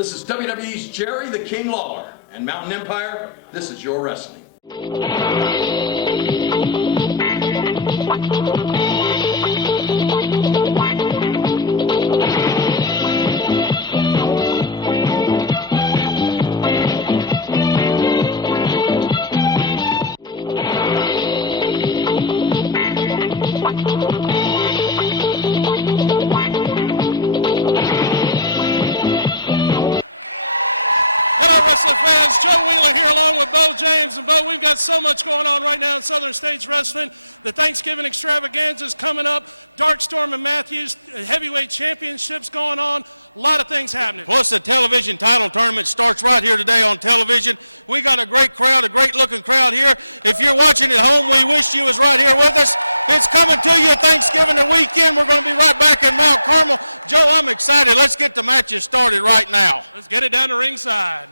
this is WWE's Jerry the King Lawler. And Mountain Empire, this is your wrestling. Wrestling fans, Joe Wheeler here along with Beau James. And Beau, we've got so much going on right now in Southern States Wrestling. The Thanksgiving extravaganza is coming up. Darkstorm and Matthews heavyweight championships going on. A lot of things happening. Plus the television title tournament starts right here today on television. We got a great crowd, a great looking crowd here. If you're watching at home, we wish you was right here with us. It's coming to you Thanksgiving weekend. We're going to be right back in Mount Carmel. Joe, I'm excited. Let's get the matches started right now. Let's get it down to ringside.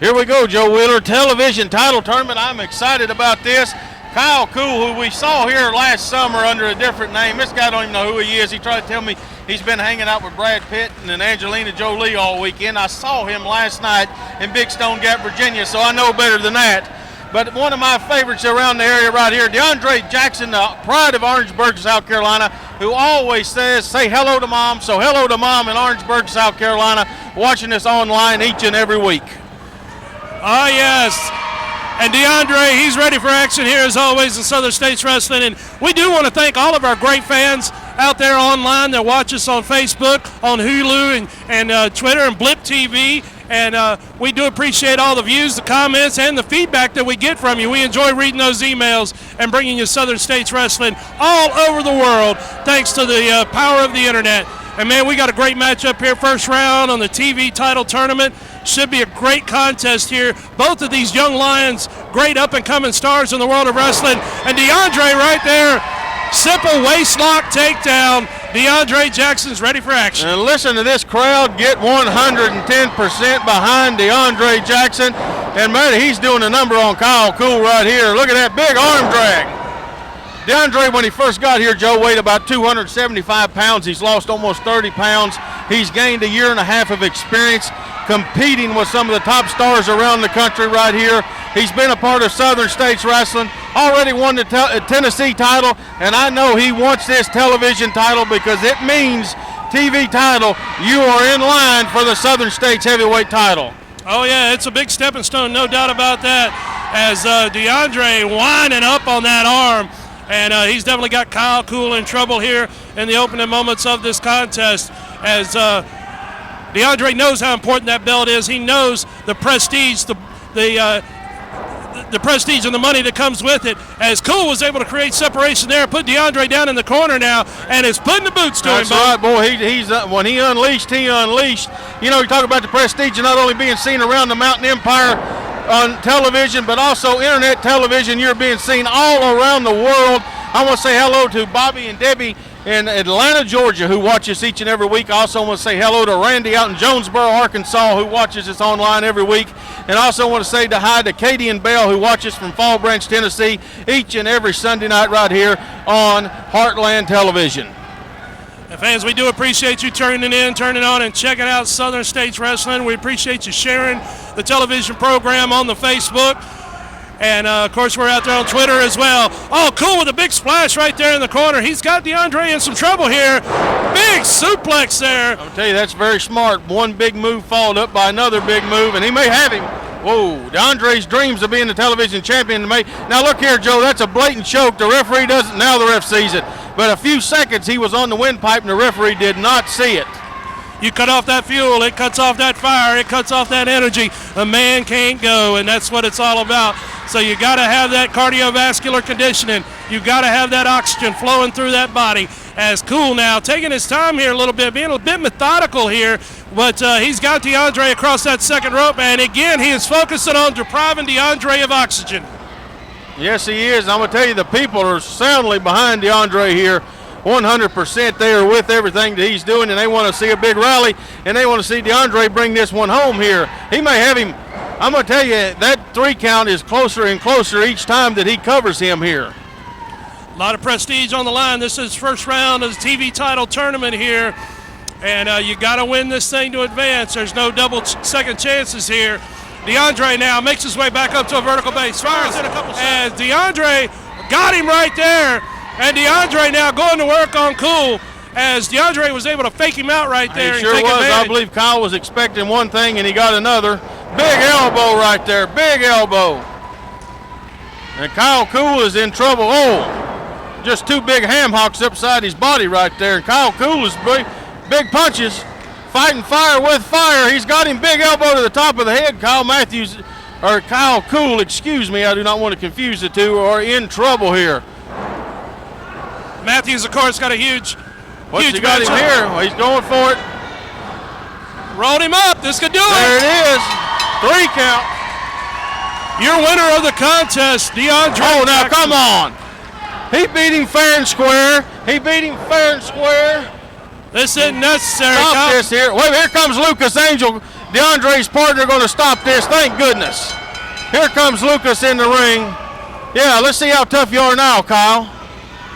Here we go, Joe Wheeler, television title tournament. I'm excited about this. Kool, who we saw here last summer under a different name. This guy don't even know who he is. He tried to tell me he's been hanging out with Brad Pitt and Angelina Jolie all weekend. I saw him last night in Big Stone Gap, Virginia, so I know better than that. But one of my favorites around the area right here, DeAndre Jackson, the pride of Orangeburg, South Carolina, who always says, say hello to Mom. So hello to Mom in Orangeburg, South Carolina, watching us online each and every week. Oh, yes. And DeAndre, he's ready for action here as always in Southern States Wrestling. And we do want to thank all of our great fans out there online that watch us on Facebook, on Hulu, and Twitter, and Blip TV. And we do appreciate all the views, the comments, and the feedback that we get from you. We enjoy reading those emails and bringing you Southern States Wrestling all over the world thanks to the power of the internet. And, man, we got a great matchup here. First round on the TV title tournament. Should be a great contest here. Both of these young lions, great up-and-coming stars in the world of wrestling. And DeAndre right there, simple waistlock takedown. DeAndre Jackson's ready for action. And listen to this crowd get 110% behind DeAndre Jackson. And, man, he's doing a number on Kool right here. Look at that big arm drag. DeAndre, when he first got here, Joe, weighed about 275 pounds. He's lost almost 30 pounds. He's gained a year and a half of experience competing with some of the top stars around the country right here. He's been a part of Southern States Wrestling, already won the Tennessee title, and I know he wants this television title because it means TV title. You are in line for the Southern States heavyweight title. Oh, yeah, it's a big stepping stone, no doubt about that, as DeAndre winding up on that arm. And he's definitely got Kool in trouble here in the opening moments of this contest, as DeAndre knows how important that belt is. He knows the prestige, the prestige and the money that comes with it, as Kool was able to create separation there, put DeAndre down in the corner now, and is putting the boots to him. That's right, boy. He's when he unleashed, he unleashed. You know, you talk about the prestige of not only being seen around the Mountain Empire on television, but also internet television. You're being seen all around the world. I want to say hello to Bobby and Debbie in Atlanta, Georgia, who watch us each and every week. I also want to say hello to Randy out in Jonesboro, Arkansas, who watches us online every week. And I also want to say hi to Katie and Bell, who watch us from Fall Branch, Tennessee, each and every Sunday night right here on Heartland Television. And fans, we do appreciate you turning in, turning on, and checking out Southern States Wrestling. We appreciate you sharing the television program on the Facebook. And, of course, we're out there on Twitter as well. Oh, Kool with a big splash right there in the corner. He's got DeAndre in some trouble here. Big suplex there. I'll tell you, that's very smart. One big move followed up by another big move, and he may have him. Whoa, DeAndre's dreams of being the television champion. Now, look here, Joe, that's a blatant choke. The referee doesn't, now the ref sees it. But a few seconds he was on the windpipe, and the referee did not see it. You cut off that fuel, it cuts off that fire, it cuts off that energy. A man can't go, and that's what it's all about. So you got to have that cardiovascular conditioning. You got to have that oxygen flowing through that body. As Kool now taking his time here a little bit, being a bit methodical here, but he's got DeAndre across that second rope, and again he is focusing on depriving DeAndre of oxygen. Yes, he is. I'm going to tell you, the people are soundly behind DeAndre here. 100% they are with everything that he's doing, and they want to see a big rally, and they want to see DeAndre bring this one home here. He may have him. I'm going to tell you, that 3 count is closer and closer each time that he covers him here. A lot of prestige on the line. This is first round of the TV title tournament here. And you got to win this thing to advance. There's no second chances here. DeAndre now makes his way back up to a vertical base. Fires in a couple shots. And DeAndre got him right there. And DeAndre now going to work on Kool, as DeAndre was able to fake him out right there. He sure was. Advantage. I believe Kyle was expecting one thing, and he got another. Big elbow right there. Big elbow. And Kyle Kool is in trouble. Oh, just two big ham hocks upside his body right there. And Kyle Kool is big punches. Fighting fire with fire. He's got him big elbow to the top of the head. Kyle Kool, excuse me, I do not want to confuse the two, are in trouble here. Matthews, of course, got a huge What's he got him here? Well, he's going for it. Rolled him up. This could do it. There it is. 3 count. Your winner of the contest, DeAndre. Oh, now come on. He beat him fair and square. This isn't necessary. Stop this here. Wait, here comes Lucas Angel. DeAndre's partner going to stop this. Thank goodness. Here comes Lucas in the ring. Yeah, let's see how tough you are now, Kyle.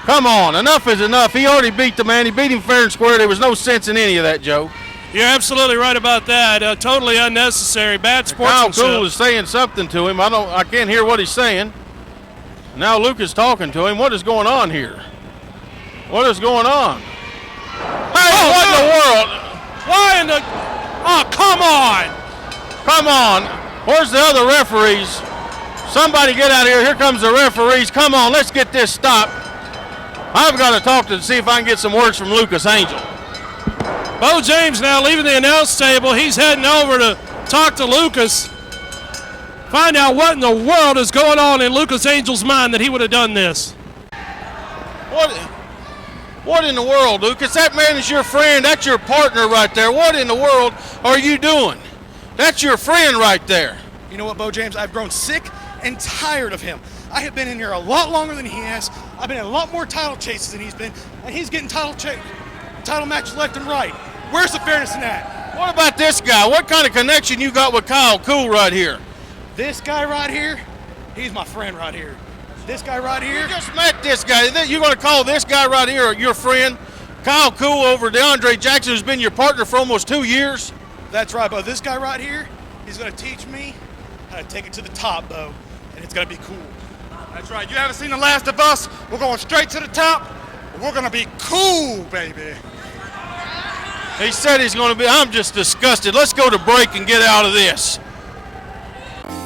Come on. Enough is enough. He already beat the man. He beat him fair and square. There was no sense in any of that, Joe. You're absolutely right about that. Totally unnecessary. Bad sportsmanship. Kyle Kool is saying something to him. I can't hear what he's saying. Now Lucas talking to him. What is going on here? What is going on? Hey, what in the world? Why in the... Oh, come on. Come on. Where's the other referees? Somebody get out here. Here comes the referees. Come on, let's get this stopped. I've got to talk to see if I can get some words from Lucas Angel. Beau James now leaving the announce table. He's heading over to talk to Lucas. Find out what in the world is going on in Lucas Angel's mind that he would have done this. What in the world, Lucas? That man is your friend. That's your partner right there. What in the world are you doing? That's your friend right there. You know what, Beau James? I've grown sick and tired of him. I have been in here a lot longer than he has. I've been in a lot more title chases than he's been, and he's getting title matches left and right. Where's the fairness in that? What about this guy? What kind of connection you got with Kyle Kool right here? This guy right here, he's my friend right here. This guy right here. You just met this guy. You're going to call this guy right here your friend? Kyle Kool over DeAndre Jackson, who's been your partner for almost 2 years? That's right, Beau. This guy right here, he's going to teach me how to take it to the top, Beau, and it's going to be cool. That's right. You haven't seen The Last of Us. We're going straight to the top. We're going to be cool, baby. He said he's going to be. I'm just disgusted. Let's go to break and get out of this.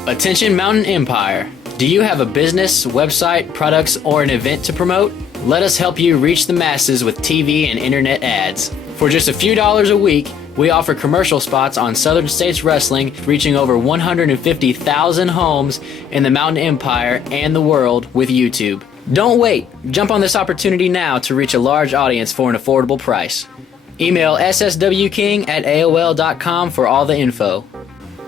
Attention Mountain Empire. Do you have a business, website, products, or an event to promote? Let us help you reach the masses with TV and internet ads. For just a few dollars a week, we offer commercial spots on Southern States Wrestling, reaching over 150,000 homes in the Mountain Empire and the world with YouTube. Don't wait. Jump on this opportunity now to reach a large audience for an affordable price. Email sswking@aol.com for all the info.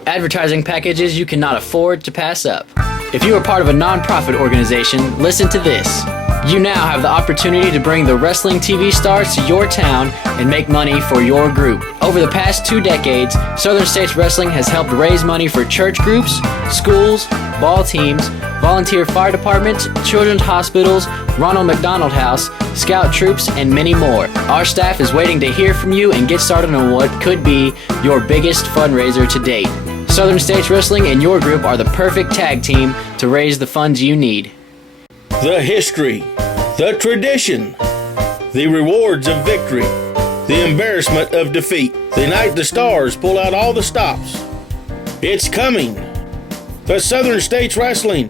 Advertising packages you cannot afford to pass up. If you are part of a non-profit organization, listen to this. You now have the opportunity to bring the wrestling TV stars to your town and make money for your group. Over the past 2 decades, Southern States Wrestling has helped raise money for church groups, schools, ball teams, volunteer fire departments, children's hospitals, Ronald McDonald House, scout troops, and many more. Our staff is waiting to hear from you and get started on what could be your biggest fundraiser to date. Southern States Wrestling and your group are the perfect tag team to raise the funds you need. The history, the tradition, the rewards of victory, the embarrassment of defeat. The night the stars pull out all the stops. It's coming. The Southern States Wrestling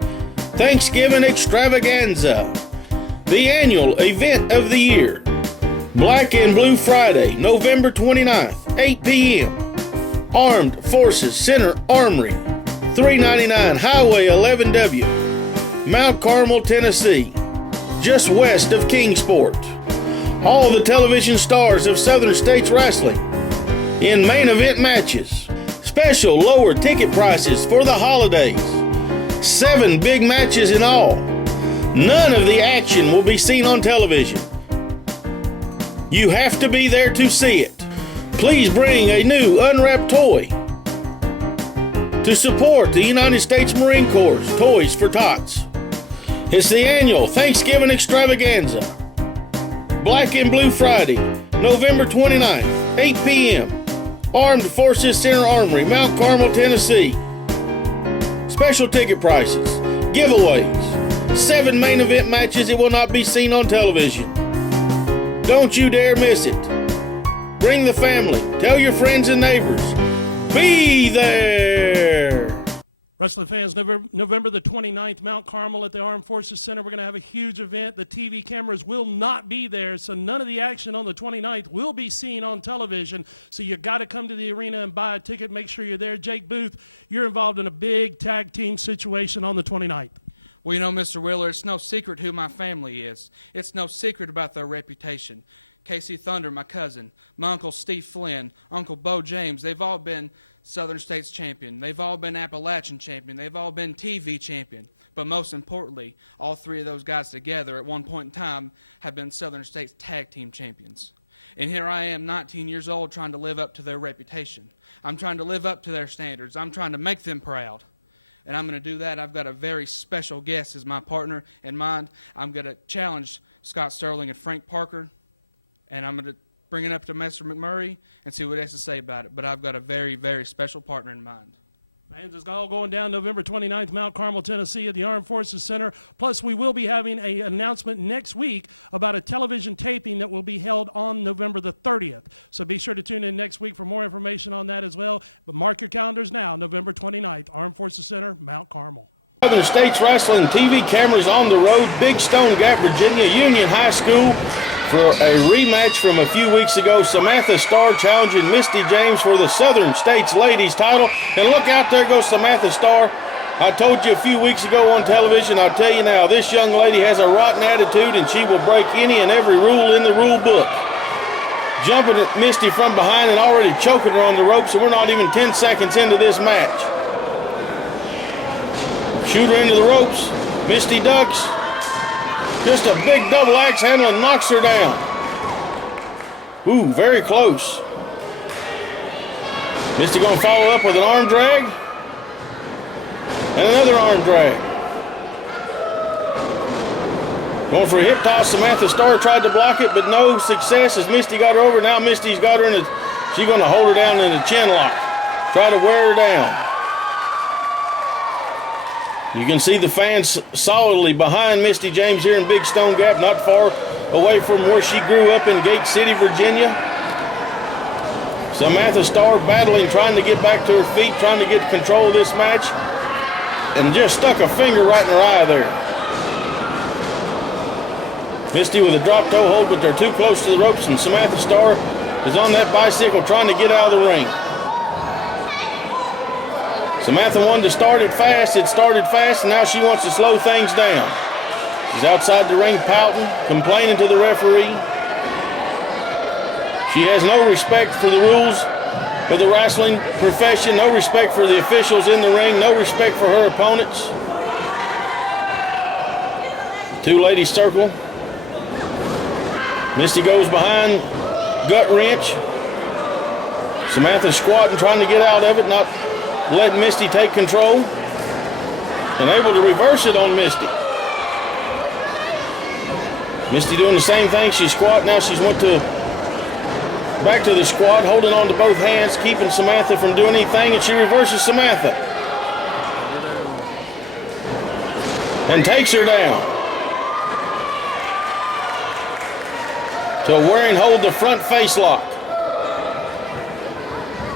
Thanksgiving Extravaganza. The annual event of the year. Black and Blue Friday, November 29th, 8 p.m. Armed Forces Center Armory, 399 Highway 11W, Mount Carmel, Tennessee, just west of Kingsport. All the television stars of Southern States Wrestling in main event matches. Special lower ticket prices for the holidays. 7 big matches in all. None of the action will be seen on television. You have to be there to see it. Please bring a new unwrapped toy to support the United States Marine Corps Toys for Tots. It's the annual Thanksgiving Extravaganza. Black and Blue Friday, November 29th. 8 p.m. Armed Forces Center Armory, Mount Carmel, Tennessee. Special ticket prices, giveaways, 7 main event matches that will not be seen on television. Don't you dare miss it. Bring the family. Tell your friends and neighbors. Be there. Wrestling fans, November the 29th, Mount Carmel at the Armed Forces Center. We're going to have a huge event. The TV cameras will not be there, so none of the action on the 29th will be seen on television. So you got to come to the arena and buy a ticket. Make sure you're there. Jake Booth, you're involved in a big tag team situation on the 29th. Well, you know, Mr. Wheeler, it's no secret who my family is. It's no secret about their reputation. Casey Thunder, my cousin, my Uncle Steve Flynn, Uncle Beau James, they've all been Southern States champion. They've all been Appalachian champion. They've all been TV champion. But most importantly, all 3 of those guys together at one point in time have been Southern States tag team champions. And here I am, 19 years old, trying to live up to their reputation. I'm trying to live up to their standards. I'm trying to make them proud. And I'm going to do that. I've got a very special guest as my partner in mind. I'm going to challenge Scott Sterling and Frank Parker. And I'm going to bring it up to Mr. McMurray and see what he has to say about it. But I've got a very, very special partner in mind. Fans, it's all going down November 29th, Mount Carmel, Tennessee at the Armed Forces Center. Plus, we will be having an announcement next week about a television taping that will be held on November the 30th. So be sure to tune in next week for more information on that as well. But mark your calendars now, November 29th, Armed Forces Center, Mount Carmel. Southern States Wrestling TV cameras on the road, Big Stone Gap, Virginia, Union High School for a rematch from a few weeks ago. Samantha Star challenging Misty James for the Southern States Ladies title. And look out, there goes Samantha Star. I told you a few weeks ago on television, I'll tell you now, this young lady has a rotten attitude and she will break any and every rule in the rule book. Jumping at Misty from behind and already choking her on the ropes, and we're not even 10 seconds into this match. Shoot her into the ropes. Misty ducks. Just a big double axe handle and knocks her down. Ooh, very close. Misty going to follow up with an arm drag. And another arm drag. Going for a hip toss. Samantha Star tried to block it, but no success as Misty got her over. Now Misty's got her in a, she's going to hold her down in a chin lock. Try to wear her down. You can see the fans solidly behind Misty James here in Big Stone Gap, not far away from where she grew up in Gate City, Virginia. Samantha Star battling, trying to get back to her feet, trying to get control of this match, and just stuck a finger right in her eye there. Misty with a drop toe hold, but they're too close to the ropes, and Samantha Star is on that bicycle trying to get out of the ring. Samantha wanted to start it fast. It started fast, and now she wants to slow things down. She's outside the ring pouting, complaining to the referee. She has no respect for the rules of the wrestling profession, no respect for the officials in the ring, no respect for her opponents. Two ladies circle. Misty goes behind, gut wrench. Samantha squatting, trying to get out of it, not letting Misty take control, and able to reverse it on Misty. Misty doing the same thing. She squat. Now she's went to back to the squat, holding on to both hands, keeping Samantha from doing anything, and she reverses Samantha and takes her down to a wearing hold the front face lock.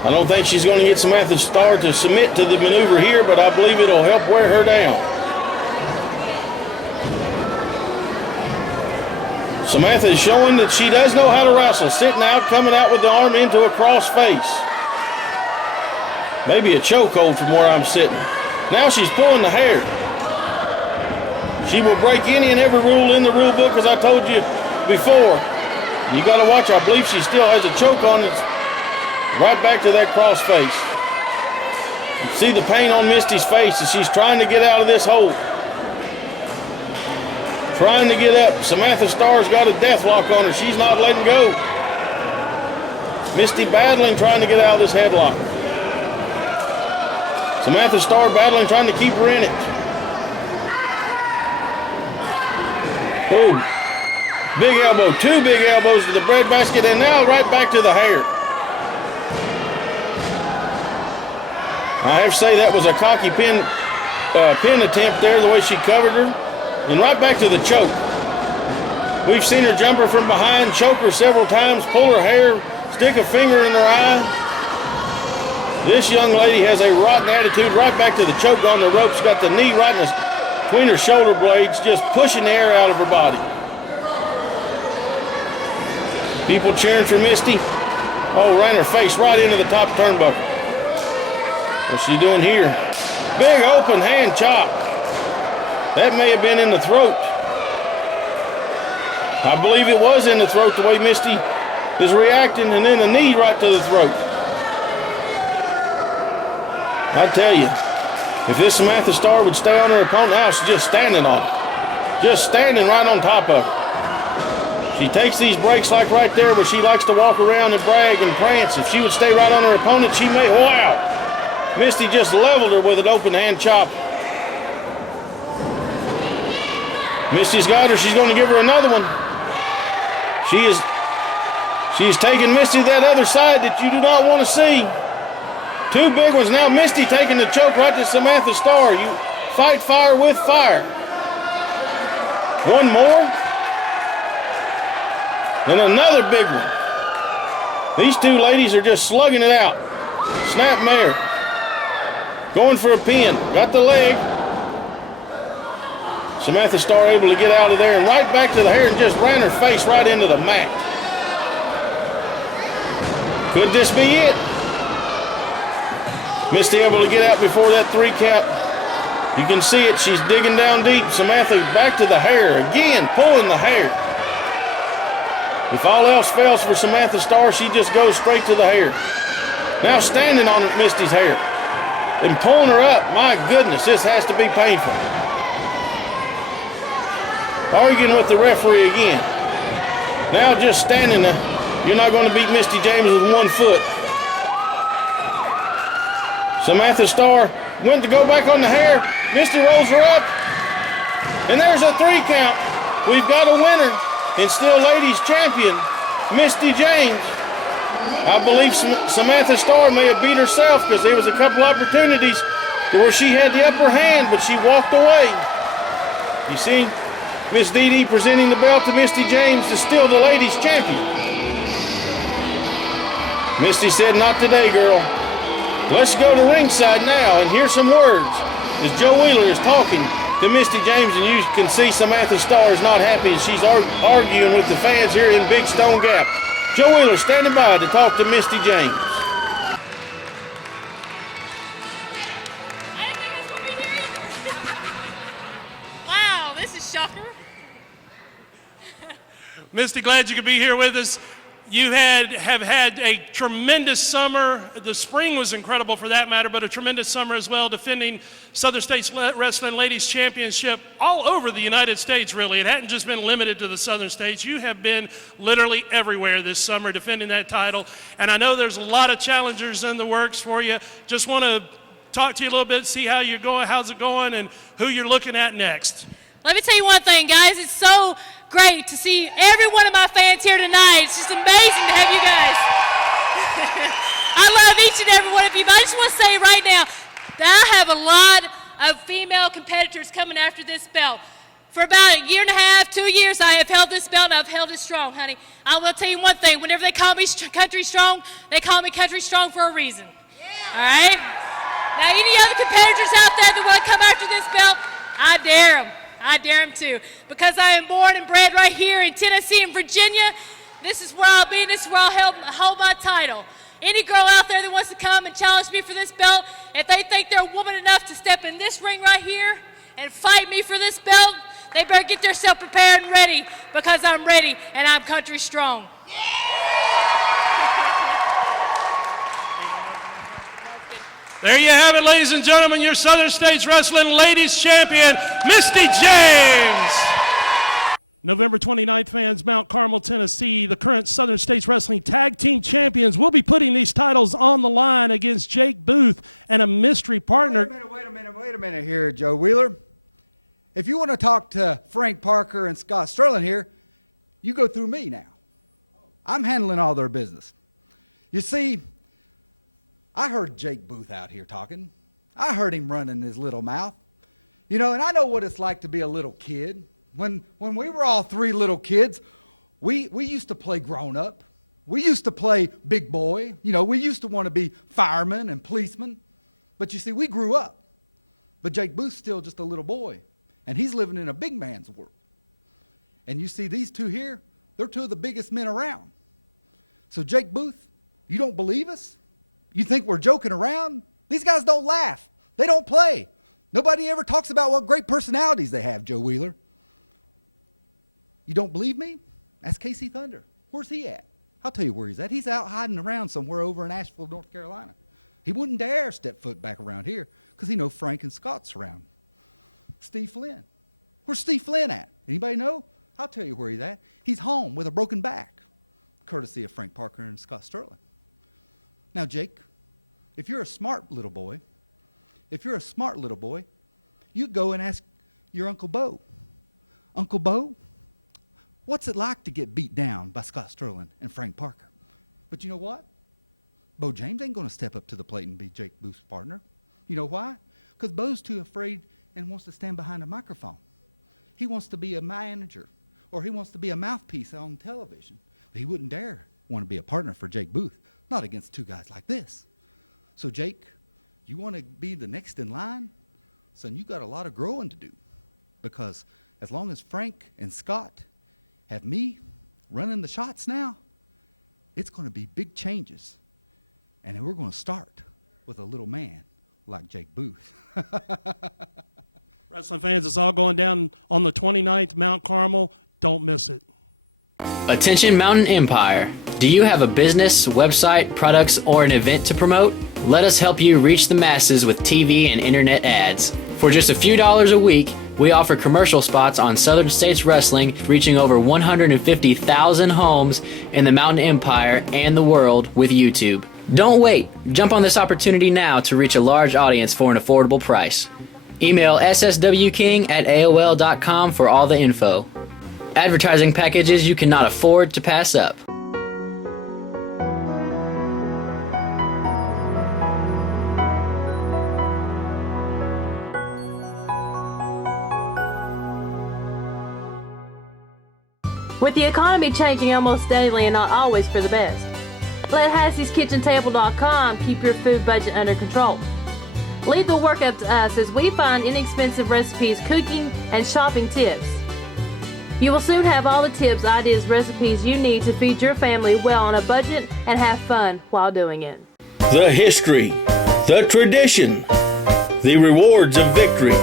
I don't think she's going to get Samantha Star to submit to the maneuver here, but I believe it'll help wear her down. Samantha is showing that she does know how to wrestle, sitting out, coming out with the arm into a cross face. Maybe a chokehold from where I'm sitting. Now she's pulling the hair. She will break any and every rule in the rule book, as I told you before. You got to watch. I believe she still has a choke on it. Right back to that cross face. You see the pain on Misty's face as she's trying to get out of this hold. Trying to get up. Samantha Star's got a death lock on her. She's not letting go. Misty battling, trying to get out of this headlock. Samantha Star battling, trying to keep her in it. Oh, big elbow. Two big elbows to the breadbasket, and now right back to the hair. I have to say that was a cocky pin attempt there, the way she covered her. And right back to the choke. We've seen her jump her from behind, choke her several times, pull her hair, stick a finger in her eye. This young lady has a rotten attitude. Right back to the choke on the ropes. Got the knee right between her shoulder blades, just pushing the air out of her body. People cheering for Misty. Oh, ran her face right into the top turnbuckle. What's she doing here? Big open hand chop. That may have been in the throat. I believe it was in the throat the way Misty is reacting, and then a knee right to the throat. I tell you, if this Samantha Star would stay on her opponent, now she's just standing on it. Just standing right on top of her. She takes these breaks like right there where she likes to walk around and brag and prance. If she would stay right on her opponent, she may, wow. Misty just leveled her with an open hand chop. Misty's got her. She's going to give her another one. She's taking Misty to that other side that you do not want to see. Two big ones. Now Misty taking the choke right to Samantha Star. You fight fire with fire. One more. And another big one. These two ladies are just slugging it out. Snap mare. Going for a pin. Got the leg. Samantha Star able to get out of there and right back to the hair and just ran her face right into the mat. Could this be it? Misty able to get out before that 3 count. You can see it. She's digging down deep. Samantha back to the hair. Again, pulling the hair. If all else fails for Samantha Star, she just goes straight to the hair. Now standing on Misty's hair and pulling her up. My goodness, this has to be painful. Arguing with the referee again. Now just standing there. You're not going to beat Misty James with 1 foot. Samantha Star went to go back on the hair. Misty rolls her up. And there's a 3 count. We've got a winner and still ladies champion, Misty James. I believe Samantha Star may have beat herself because there was a couple opportunities where she had the upper hand, but she walked away. You see, Miss Dee Dee presenting the belt to Misty James is still the ladies champion. Misty said, not today, girl. Let's go to ringside now and hear some words as Joe Wheeler is talking to Misty James, and you can see Samantha Star is not happy as she's arguing with the fans here in Big Stone Gap. Joe Wheeler standing by to talk to Misty James. Wow, this is shocker. Misty, glad you could be here with us. You have had a tremendous summer. The spring was incredible for that matter, but a tremendous summer as well, defending Southern States Wrestling Ladies Championship all over the United States, really. It hadn't just been limited to the Southern States. You have been literally everywhere this summer defending that title, and I know there's a lot of challengers in the works for you. Just want to talk to you a little bit, see how you're going, how's it going, and who you're looking at next. Let me tell you one thing, guys. It's so great to see every one of my fans here tonight. It's just amazing to have you guys. I love each and every one of you, but I just want to say right now that I have a lot of female competitors coming after this belt. For about 1.5 years, 2 years, I have held this belt, and I've held it strong, honey. I will tell you one thing. Whenever they call me Country Strong, they call me Country Strong for a reason. Yeah. All right? Now, any other competitors out there that want to come after this belt, I dare them. I dare him to. Because I am born and bred right here in Tennessee and Virginia, this is where I'll be, and this is where I'll hold my title. Any girl out there that wants to come and challenge me for this belt, if they think they're woman enough to step in this ring right here and fight me for this belt, they better get themselves prepared and ready, because I'm ready and I'm country strong. There you have it, ladies and gentlemen, your Southern States Wrestling Ladies Champion, Misty James. November 29th, fans, Mount Carmel, Tennessee, the current Southern States Wrestling Tag Team Champions will be putting these titles on the line against Jake Booth and a mystery partner. Wait a minute here, Joe Wheeler. If you want to talk to Frank Parker and Scott Sterling here, you go through me now. I'm handling all their business. You see, I heard Jake Booth out here talking. I heard him running his little mouth. You know, and I know what it's like to be a little kid. When we were all three little kids, we used to play grown up. We used to play big boy. You know, we used to want to be firemen and policemen. But you see, we grew up. But Jake Booth's still just a little boy. And he's living in a big man's world. And you see these two here, they're two of the biggest men around. So Jake Booth, you don't believe us? You think we're joking around? These guys don't laugh. They don't play. Nobody ever talks about what great personalities they have, Joe Wheeler. You don't believe me? Ask Casey Thunder. Where's he at? I'll tell you where he's at. He's out hiding around somewhere over in Asheville, North Carolina. He wouldn't dare step foot back around here because he knows Frank and Scott's around. Steve Flynn. Where's Steve Flynn at? Anybody know? I'll tell you where he's at. He's home with a broken back, courtesy of Frank Parker and Scott Sterling. Now, Jake, if you're a smart little boy, you go and ask your Uncle Beau. Uncle Beau, what's it like to get beat down by Scott Sterling and Frank Parker? But you know what? Beau James ain't going to step up to the plate and be Jake Booth's partner. You know why? Because Beau's too afraid and wants to stand behind a microphone. He wants to be a manager, or he wants to be a mouthpiece on television. But he wouldn't dare want to be a partner for Jake Booth, not against two guys like this. So Jake, you want to be the next in line? Son, you got a lot of growing to do. Because as long as Frank and Scott have me running the shots now, it's going to be big changes. And then we're going to start with a little man like Jake Booth. Wrestling fans, it's all going down on the 29th, Mount Carmel. Don't miss it. Attention Mountain Empire. Do you have a business, website, products, or an event to promote? Let us help you reach the masses with TV and internet ads. For just a few dollars a week, we offer commercial spots on Southern States Wrestling, reaching over 150,000 homes in the Mountain Empire and the world with YouTube. Don't wait. Jump on this opportunity now to reach a large audience for an affordable price. Email sswking@aol.com for all the info. Advertising packages you cannot afford to pass up. With the economy changing almost daily and not always for the best, let Hassie'sKitchenTable.com keep your food budget under control. Leave the work up to us as we find inexpensive recipes, cooking, and shopping tips. You will soon have all the tips, ideas, recipes you need to feed your family well on a budget and have fun while doing it. The history, the tradition, the rewards of victory,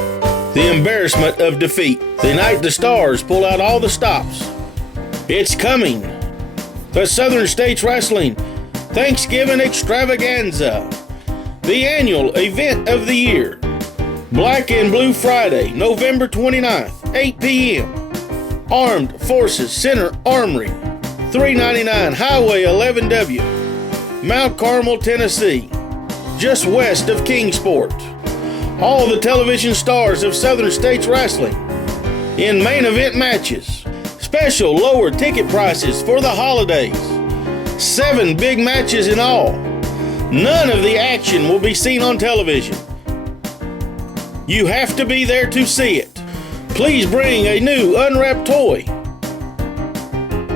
the embarrassment of defeat, the night the stars pull out all the stops. It's coming. The Southern States Wrestling Thanksgiving Extravaganza, the annual event of the year. Black and Blue Friday, November 29th, 8 p.m. Armed Forces Center Armory, 399 Highway 11W, Mount Carmel, Tennessee, just west of Kingsport. All the television stars of Southern States Wrestling in main event matches. Special lower ticket prices for the holidays. 7 big matches in all. None of the action will be seen on television. You have to be there to see it. Please bring a new unwrapped toy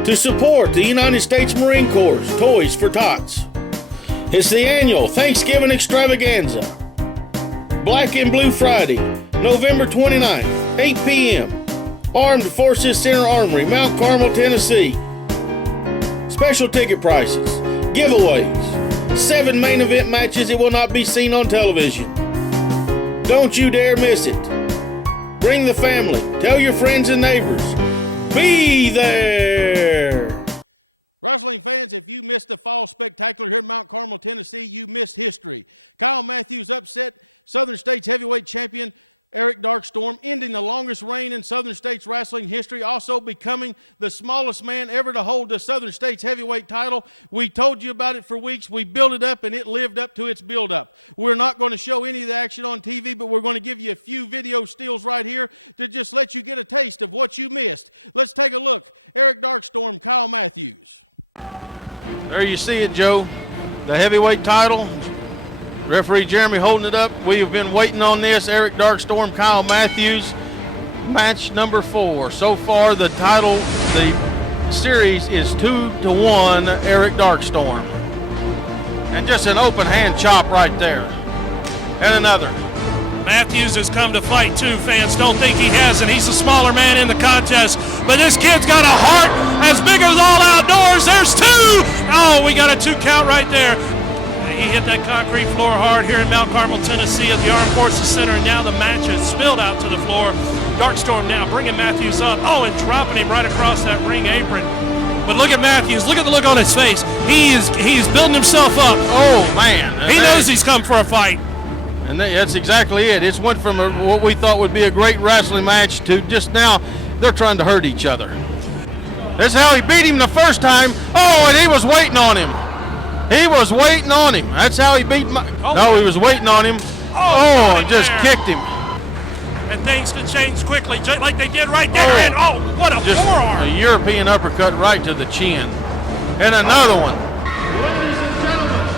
to support the United States Marine Corps Toys for Tots. It's the annual Thanksgiving Extravaganza. Black and Blue Friday, November 29th, 8 p.m. Armed Forces Center Armory, Mount Carmel, Tennessee. Special ticket prices, giveaways, 7 main event matches that will not be seen on television. Don't you dare miss it. Bring the family, tell your friends and neighbors. Be there. Wrestling fans, if you missed the fall spectacular here in Mount Carmel, Tennessee, you missed history. Kyle Matthews upset Southern States heavyweight champion Eric Darkstorm, ending the longest reign in Southern States wrestling history, also becoming the smallest man ever to hold the Southern States heavyweight title. We told you about it for weeks. We built it up, and it lived up to its build-up. We're not going to show any of the action on TV, but we're going to give you a few video stills right here to just let you get a taste of what you missed. Let's take a look. Eric Darkstorm, Kyle Matthews. There you see it, Joe. The heavyweight title Referee Jeremy holding it up. We have been waiting on this. Eric Darkstorm, Kyle Matthews, match number 4. So far, the series is 2-1, Eric Darkstorm. And just an open hand chop right there. And another. Matthews has come to fight too, fans. Don't think he hasn't. He's a smaller man in the contest, but this kid's got a heart as big as all outdoors. There's 2. Oh, we got a 2 count right there. He hit that concrete floor hard here in Mount Carmel, Tennessee at the Armed Forces Center, and now the match has spilled out to the floor. Darkstorm now bringing Matthews up. Oh, and dropping him right across that ring apron. But look at Matthews. Look at the look on his face. He's building himself up. Oh, man. He knows he's come for a fight. And that's exactly it. It's went from what we thought would be a great wrestling match to just now they're trying to hurt each other. That's how he beat him the first time. Oh, and he was waiting on him. He was waiting on him. That's how he beat him. No, he was waiting on him. Oh, and just kicked him. And things can change quickly, just like they did right there. And what a Just forearm. a European uppercut right to the chin. And another one. Ladies and gentlemen,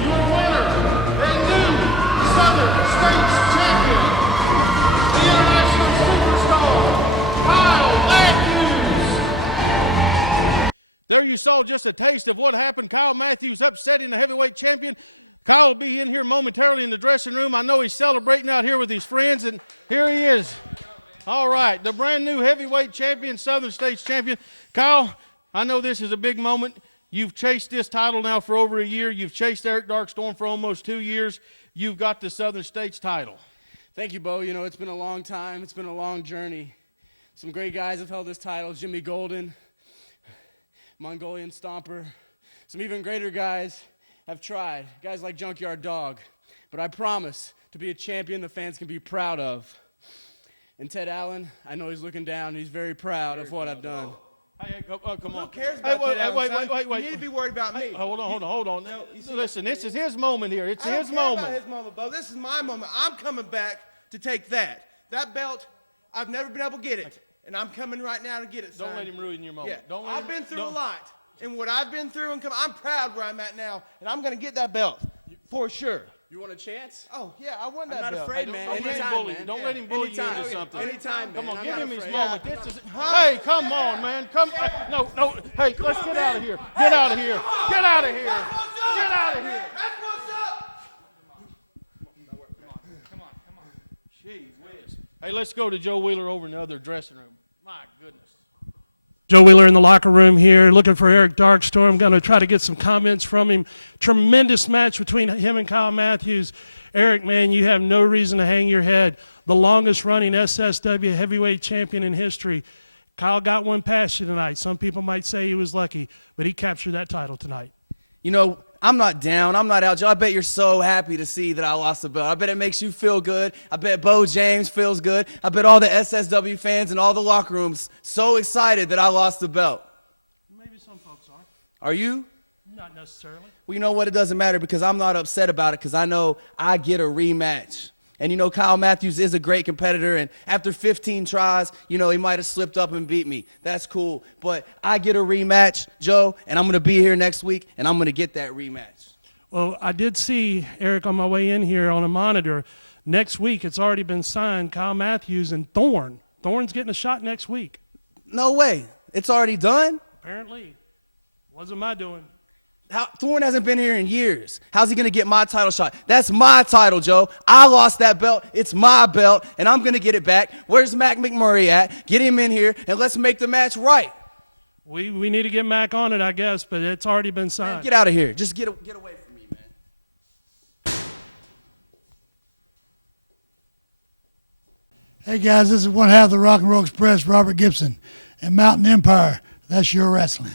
your winner and new Southern States Champion, the International Superstar, Kyle Matthews. There you saw just a taste of what happened. Kyle Matthews upsetting the heavyweight champion. Kyle will be in here momentarily in the dressing room. I know he's celebrating out here with his friends, and here he is. All right, the brand new heavyweight champion, Southern States champion. Kyle, I know this is a big moment. You've chased this title now for over a year. You've chased Eric Darkstorm for almost 2 years. You've got the Southern States title. Thank you, Bo. You know, it's been a long time. It's been a long journey. Some great guys have held this title. Jimmy Golden, Mongolian Stomper. Some even greater guys have tried, guys like Junkyard Dog. But I promise to be a champion the fans can be proud of. And Ted Allen, I know he's looking down. He's very proud of what I've done. Hey, come on. Who cares about Ted Allen, son? Wait. You need to be worried about me. Hold on. No, Listen, this is his moment here. It's I don't his care moment. about his moment, Bo. This is my moment. I'm coming back to take that. That belt, I've never been able to get it. And I'm coming right now to get it, son. Don't let him ruin your moment. Yeah. I've been through a lot. And what I've been through, I'm proud where I'm at now. And I'm going to get that belt for sure. You want a chance? Oh, yeah, I won that I'm not belt. afraid, man. Don't let him bully you into something. Anytime, man. Come on, I'm give not him his afraid. moment. Hey, come on, man. No. Hey, let's get out of here. Get out of here. Get out of here. Get out of here. That's what's up. Come on. Gee whiz. Hey, let's go to Joe Wheeler over in the other dressing room. My goodness. Joe Wheeler in the locker room here, looking for Eric Darkstorm. Going to try to get some comments from him. Tremendous match between him and Kyle Matthews. Eric, man, you have no reason to hang your head. The longest running SSW heavyweight champion in history. Kyle got one past you tonight. Some people might say he was lucky, but he captured that title tonight. You know, I'm not down. I'm not out, Joe. I bet you're so happy to see that I lost the belt. I bet it makes you feel good. I bet Beau James feels good. I bet all the SSW fans in all the locker rooms so excited that I lost the belt. Maybe some folks are. Are you? Not necessarily. Well, you know what? It doesn't matter because I'm not upset about it because I know I get a rematch. And, you know, Kyle Matthews is a great competitor, and after 15 tries, you know, he might have slipped up and beat me. That's cool. But I get a rematch, Joe, and I'm going to be here next week, and I'm going to get that rematch. Well, I did see, Eric, on my way in here on a monitor, next week it's already been signed, Kyle Matthews and Thorn. Thorn's getting a shot next week. No way. It's already done? Apparently. Wasn't my doing. Thorn hasn't been here in years. How's he going to get my title shot? That's my title, Joe. I lost that belt. It's my belt, and I'm going to get it back. Where's Mac McMurray at? Get him in here, and let's make the match right. We need to get Mac on it, I guess, but it's already been signed. Man, get out of here. Just get away from me, man. Hey, guys, this is one half of the Rock and Roll Express, Robert Gibson. And Mountain Empire, that's your wrestling.